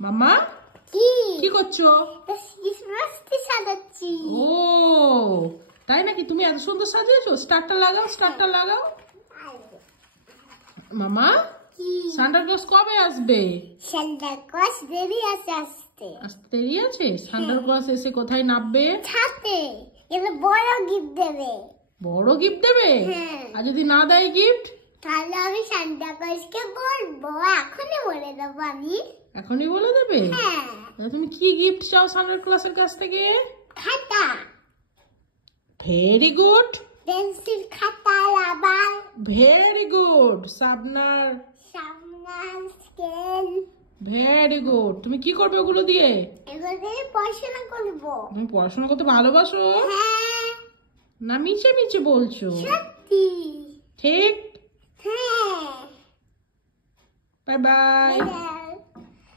মাম্মা কি করছো? সাজাচ্ছি। ও তাই নাকি? তুমি এত সুন্দর সাজিয়েছো। স্টারটা লাগাও। মামা সান্টা ক্লজ কবে আসবে? সান্টা ক্লজ দেরি আছে আসতে দেরি আছে? সান্টা ক্লজ এসে কোথায় নামবে? ছাদে। এবার বড় গিফট দেবে। বড় গিফট দেবে? আর যদি না দেয় গিফট? তাহলে আমি সান্টা ক্লজকে বলবো। এখনই বলে দেবো আমি। এখনই বলে দেবে? তুমি কি গিফট চাও সান্টা ক্লজের কাছ থেকে? খাতা। Very good. পেন্সিল, খাতা, rubber. Very good. Sharpener, scale. Very good. তুমি কি করবে ওগুলো দিয়ে? এগুলো দিয়ে পড়াশোনা করবো। তুমি পড়াশোনা করতে ভালোবাসো? হ্যাঁ। না মিছে বলছো? সত্যি। ঠিক। হ্যাঁ। Bye bye.